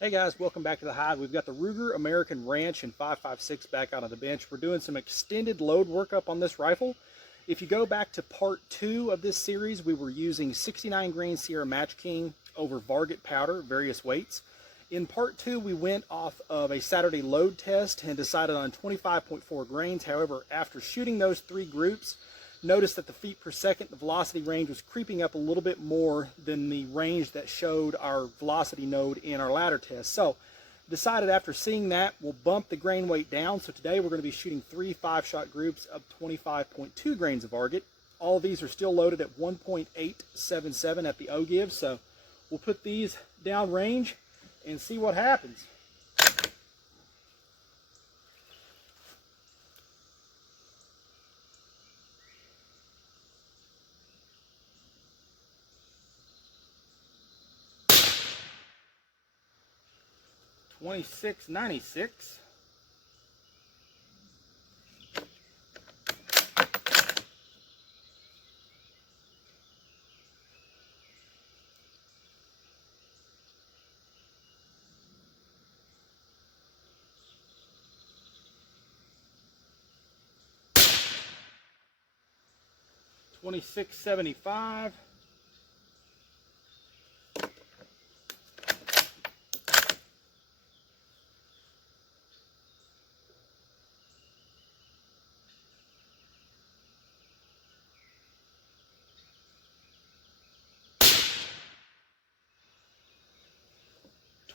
Hey guys, welcome back to the Hive. We've got the Ruger American Ranch and 5.56 back out on the bench. We're doing some extended load workup on this rifle. If you go back to part 2 of this series, we were using 69 grain Sierra Match King over Varget powder, various weights. In part 2, we went off of a Saturday load test and decided on 25.4 grains. However, after shooting those 3 groups, noticed that the feet per second, the velocity range was creeping up a little bit more than the range that showed our velocity node in our ladder test. So decided after seeing that, we'll bump the grain weight down. So today we're going to be shooting 3 5-shot groups of 25.2 grains of Varget. All of these are still loaded at 1.877 at the O-give. So we'll put these down range and see what happens. $26.96. $26.75.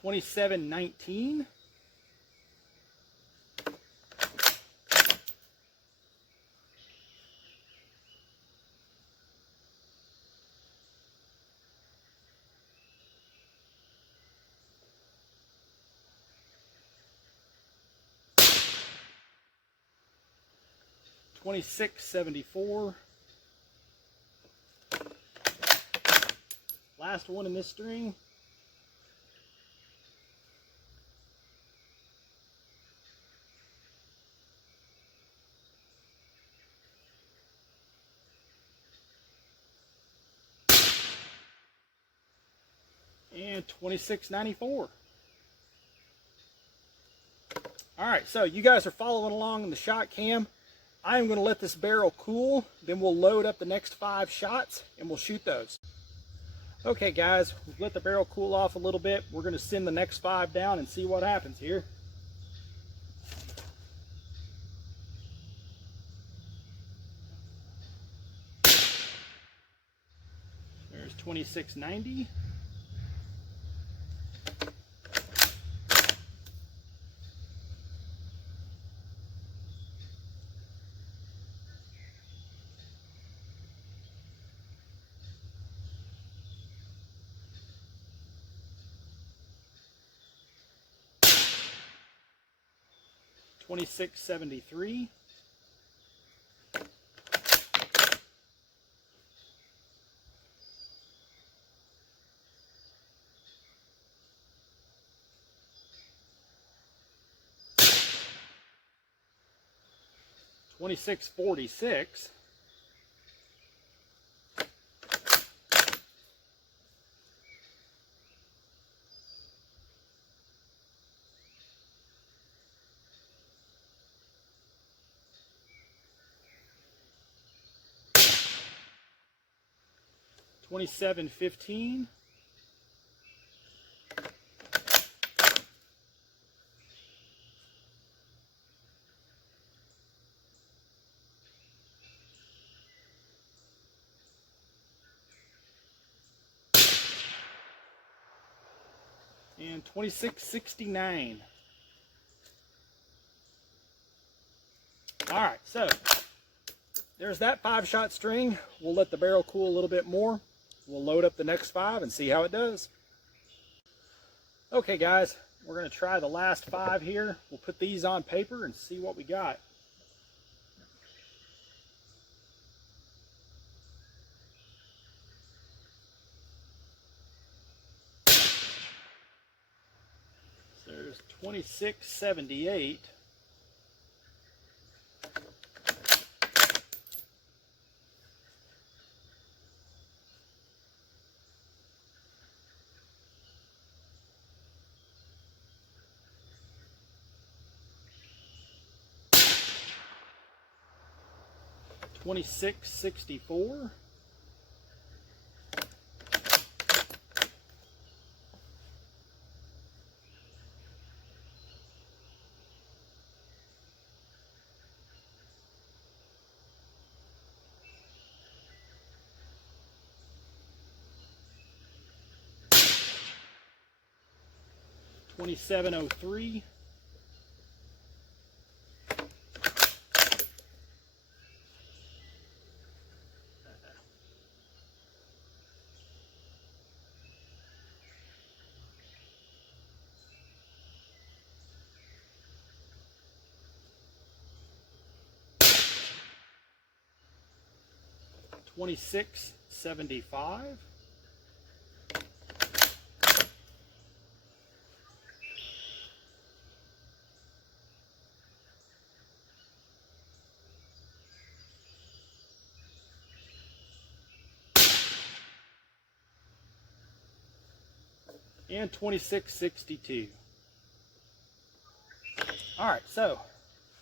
$27.19. $26.74. Last one in this string. And $26.94. All right, so you guys are following along in the shot cam. I am going to let this barrel cool, then we'll load up the next 5 shots and we'll shoot those. Okay guys, we've let the barrel cool off a little bit. We're going to send the next 5 down and see what happens here. There's $26.90. $26.73. $26.46. $27.15. And $26.69. All right, so there's that 5-shot string. We'll let the barrel cool a little bit more. We'll load up the next 5 and see how it does. Okay guys, we're going to try the last 5 here. We'll put these on paper and see what we got. So there's $26.78. 2664. $27.03. $26.75. And $26.62. All right, so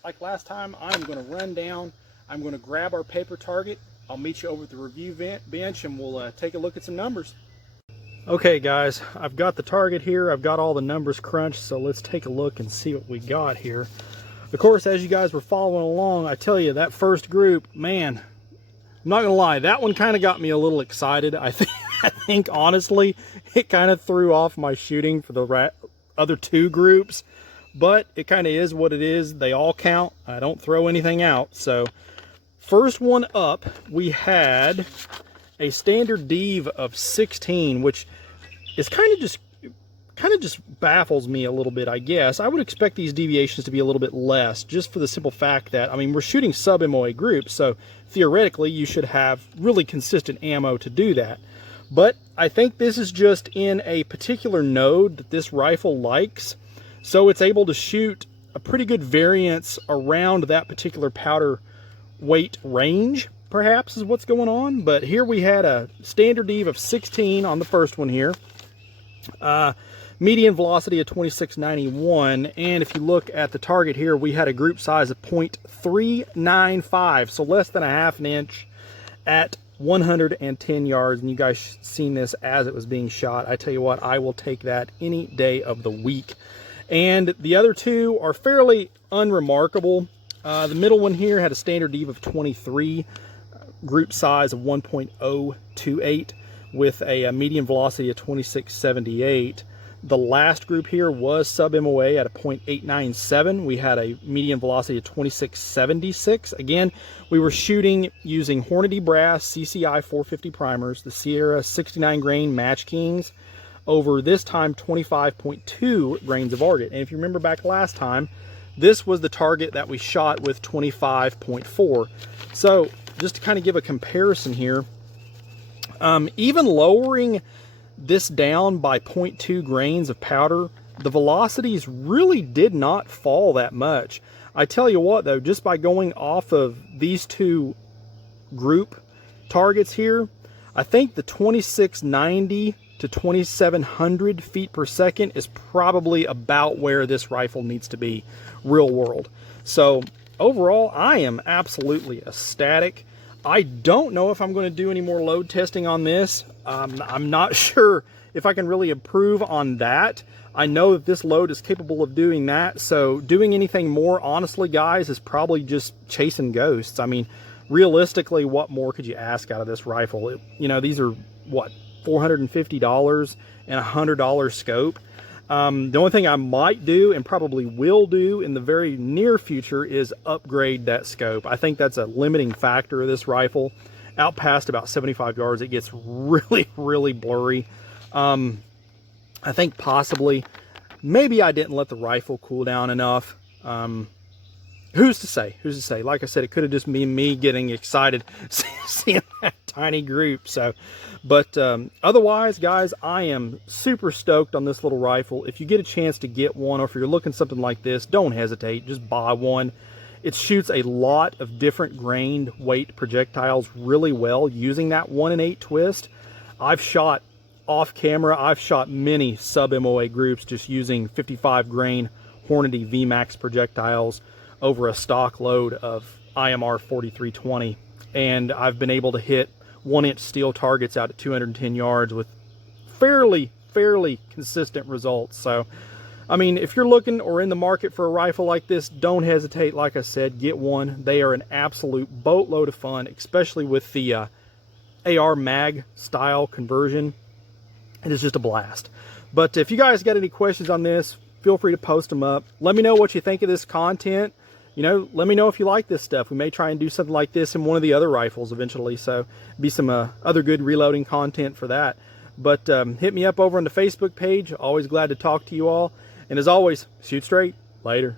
like last time, I'm going to run down. I'm going to grab our paper target. I'll meet you over at the review bench, and we'll take a look at some numbers. Okay, guys, I've got the target here. I've got all the numbers crunched, so let's take a look and see what we got here. Of course, as you guys were following along, I tell you, that first group, man, I'm not gonna lie, that one kind of got me a little excited. I think honestly, it kind of threw off my shooting for the other two groups, but it kind of is what it is. They all count. I don't throw anything out. So first one up, we had a standard dev of 16, which is kind of just baffles me a little bit, I guess. I would expect these deviations to be a little bit less, just for the simple fact that, I mean, we're shooting sub-MOA groups, so theoretically you should have really consistent ammo to do that. But I think this is just in a particular node that this rifle likes, so it's able to shoot a pretty good variance around that particular powder weight range, perhaps, is what's going on. But here we had a standard dev of 16 on the first one here. Median velocity of 2691, and if you look at the target here, we had a group size of 0.395, so less than a half an inch at 110 yards, and you guys seen this as it was being shot. I tell you what, I will take that any day of the week. And the other two are fairly unremarkable. The middle one here had a standard dev of 23, group size of 1.028 with a median velocity of 2678. The last group here was sub-MOA at a 0.897. We had a median velocity of 2676. Again, we were shooting using Hornady Brass CCI 450 primers, the Sierra 69 grain Match Kings, over this time 25.2 grains of Varget. And if you remember back last time, this was the target that we shot with 25.4. So just to kind of give a comparison here, even lowering this down by 0.2 grains of powder, the velocities really did not fall that much. I tell you what though, just by going off of these two group targets here, I think the 2690 to 2700 feet per second is probably about where this rifle needs to be real world. So overall, I am absolutely ecstatic. I don't know if I'm going to do any more load testing on this. I'm not sure if I can really improve on that. I know that this load is capable of doing that, so doing anything more, honestly, guys, is probably just chasing ghosts. I mean, realistically, what more could you ask out of this rifle? You know, these are, what, $450 and a $100 scope. The only thing I might do, and probably will do in the very near future, is upgrade that scope. I think that's a limiting factor of this rifle. Out past about 75 yards, it gets really, really blurry. I think possibly, maybe I didn't let the rifle cool down enough. Who's to say? Who's to say? Like I said, it could have just been me getting excited seeing that tiny group. So, but otherwise, guys, I am super stoked on this little rifle. If you get a chance to get one, or if you're looking something like this, don't hesitate. Just buy one. It shoots a lot of different grained weight projectiles really well using that 1-in-8 twist. I've shot off camera. I've shot many sub-MOA groups just using 55 grain Hornady VMAX projectiles over a stock load of IMR 4320. and I've been able to hit 1-inch steel targets out at 210 yards with fairly consistent results. So, I mean, if you're looking or in the market for a rifle like this, don't hesitate. Like I said, get one. They are an absolute boatload of fun, especially with the AR mag style conversion. It is just a blast. But if you guys got any questions on this, feel free to post them up. Let me know what you think of this content. You know, let me know if you like this stuff. We may try and do something like this in one of the other rifles eventually. So be some other good reloading content for that. But hit me up over on the Facebook page. Always glad to talk to you all. And as always, shoot straight. Later.